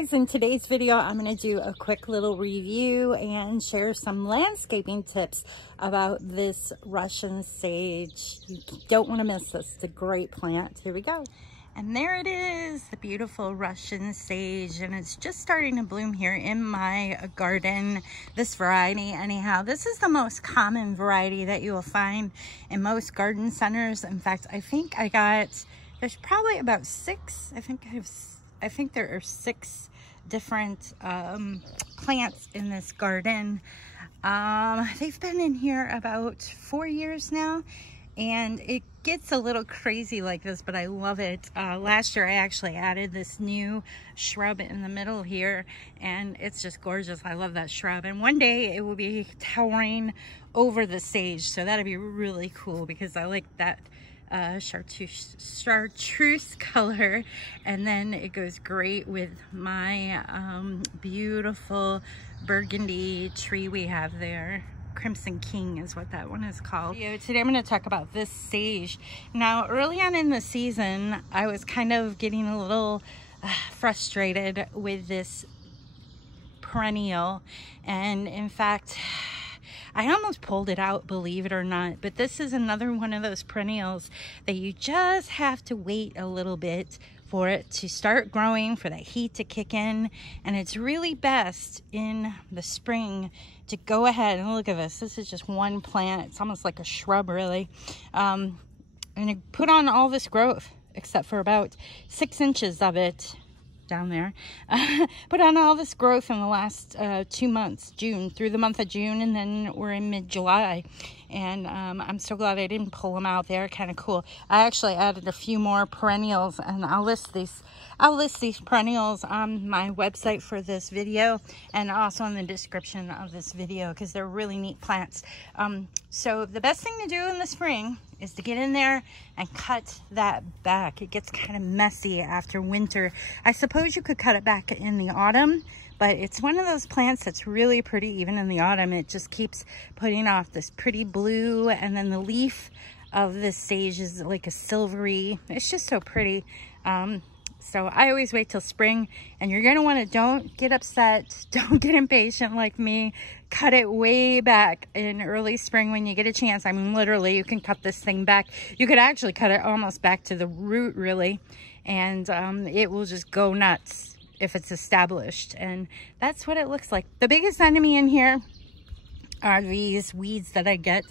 guys, in today's video I'm going to do a quick little review and share some landscaping tips about this Russian sage. You don't want to miss this. It's a great plant. Here we go. And there it is, the beautiful Russian sage, and it's just starting to bloom here in my garden. This variety anyhow, this is the most common variety that you will find in most garden centers. In fact, I think there's probably about six. I think there are 6 different plants in this garden. They've been in here about 4 years now, and it gets a little crazy like this, but I love it. Last year I actually added this new shrub in the middle here, and it's just gorgeous. I love that shrub, and one day it will be towering over the sage, so that'd be really cool because I like that chartreuse color, and then it goes great with my beautiful burgundy tree we have there. Crimson King is what that one is called. Today I'm going to talk about this sage. Now, early on in the season I was kind of getting a little frustrated with this perennial, and in fact I almost pulled it out, believe it or not. But this is another one of those perennials that you just have to wait a little bit for it to start growing, for that heat to kick in. And it's really best in the spring to go ahead and look at this. This is just one plant. It's almost like a shrub, really. And you put on all this growth, except for about 6 inches of it down there. Put on all this growth in the last 2 months, through the month of June, and then we're in mid-July, and I'm so glad I didn't pull them out. They're kind of cool. I actually added a few more perennials, and I'll list these perennials on my website for this video, and also in the description of this video, because they're really neat plants. So the best thing to do in the spring is to get in there and cut that back. It gets kind of messy after winter. I suppose you could cut it back in the autumn, but it's one of those plants that's really pretty even in the autumn. It just keeps putting off this pretty blue, and then the leaf of this sage is like a silvery. It's just so pretty. So I always wait till spring, and you're gonna want to, don't get upset, don't get impatient like me. Cut it way back in early spring when you get a chance. I mean, literally, you can cut this thing back. You could actually cut it almost back to the root, really, and it will just go nuts if it's established. And that's what it looks like. The biggest enemy in here are these weeds that I get.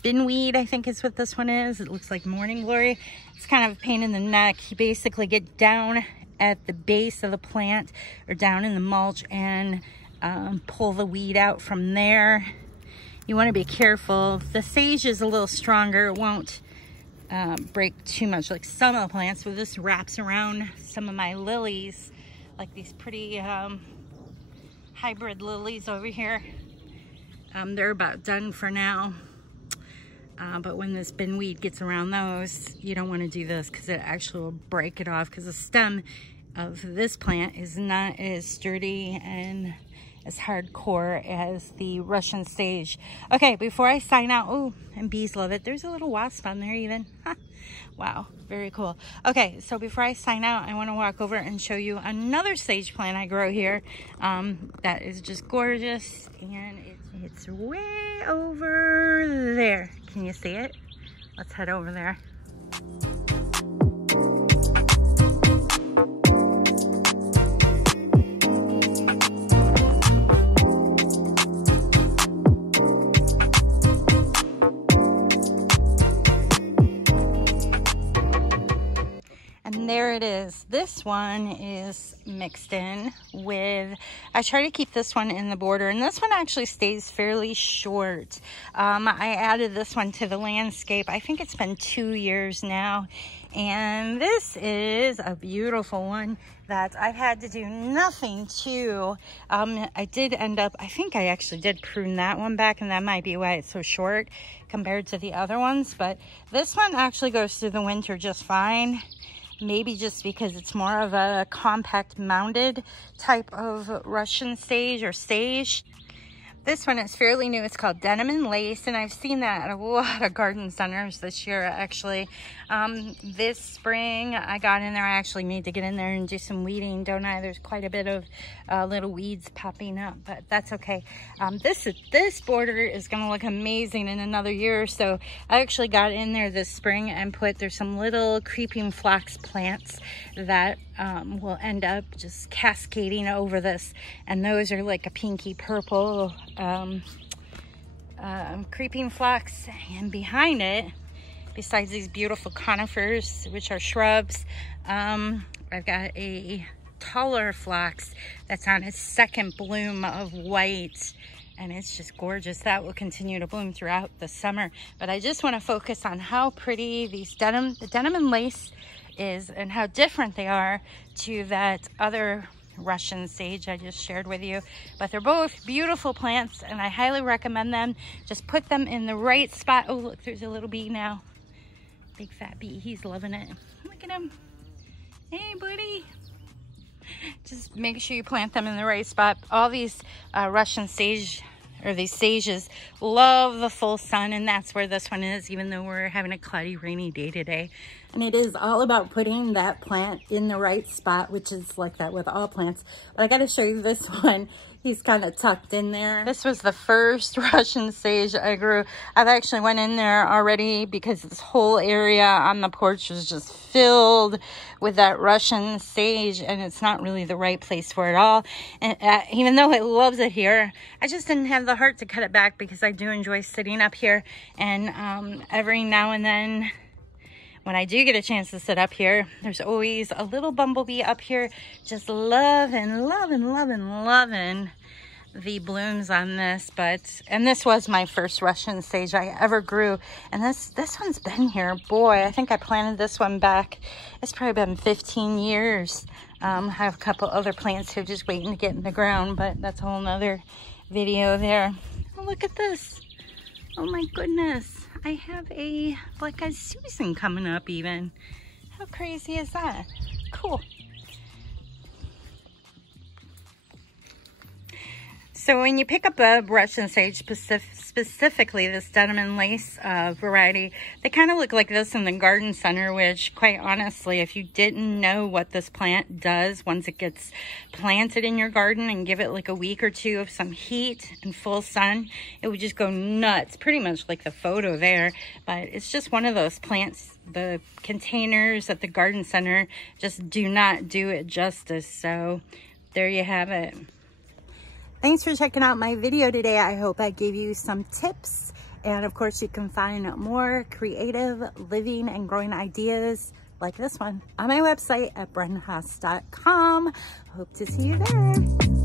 Binweed, I think is what this one is. It looks like morning glory. It's kind of a pain in the neck. You basically get down at the base of the plant or down in the mulch and pull the weed out from there. You want to be careful. The sage is a little stronger. It won't break too much like some of the plants, but this wraps around some of my lilies, like these pretty hybrid lilies over here. They're about done for now. But when this binweed gets around those, you don't want to do this because it actually will break it off, because the stem of this plant is not as sturdy and as hardcore as the Russian sage. Okay, before I sign out, oh, and bees love it. There's a little wasp on there even. Wow, very cool. Okay, so before I sign out, I want to walk over and show you another sage plant I grow here that is just gorgeous, and it's way over there. Can you see it? Let's head over there. And there it is. This one is mixed in with, I try to keep this one in the border, and this one actually stays fairly short. I added this one to the landscape. I think it's been 2 years now, and this is a beautiful one that I've had to do nothing to. I did end up, I think I actually did prune that one back, and that might be why it's so short compared to the other ones, but this one actually goes through the winter just fine. Maybe just because it's more of a compact mounded type of Russian sage or sage. This one is fairly new. It's called Denim and Lace, and I've seen that at a lot of garden centers this year, actually. This spring, I got in there. I actually need to get in there and do some weeding, don't I? There's quite a bit of little weeds popping up, but that's okay. This border is going to look amazing in another year or so. I actually got in there this spring and there's some little creeping phlox plants that will end up just cascading over this, and those are like a pinky purple creeping phlox. And behind it, besides these beautiful conifers, which are shrubs, I've got a taller phlox that's on its second bloom of white, and it's just gorgeous. That will continue to bloom throughout the summer, but I just want to focus on how pretty the denim and lace is and how different they are to that other Russian sage I just shared with you. But they're both beautiful plants, and I highly recommend them. Just put them in the right spot. Oh, look, there's a little bee now. Big fat bee. He's loving it. Look at him. Hey, buddy. Just make sure you plant them in the right spot. All these Russian sage, or these sages, love the full sun, and that's where this one is, even though we're having a cloudy, rainy day today. And it is all about putting that plant in the right spot, which is like that with all plants. But I got to show you this one. He's kind of tucked in there. This was the first Russian sage I grew. I've actually went in there already because this whole area on the porch was just filled with that Russian sage, and it's not really the right place for it all. And even though it loves it here, I just didn't have the heart to cut it back because I do enjoy sitting up here. And every now and then, when I do get a chance to sit up here, there's always a little bumblebee up here just loving the blooms on this. And this was my first Russian sage I ever grew, and this one's been here. Boy, I think I planted this one back, it's probably been 15 years. I have a couple other plants who are just waiting to get in the ground, but that's a whole nother video there. Oh, look at this. Oh my goodness. I have a Black Eyed Susan coming up even. How crazy is that? Cool. So when you pick up a Russian sage, specifically this denim and lace variety, they kind of look like this in the garden center, which quite honestly, if you didn't know what this plant does once it gets planted in your garden and give it like a week or two of some heat and full sun, it would just go nuts, pretty much like the photo there. But it's just one of those plants. The containers at the garden center just do not do it justice. So there you have it. Thanks for checking out my video today. I hope I gave you some tips. And of course, you can find more creative living and growing ideas like this one on my website at brenhaas.com. Hope to see you there.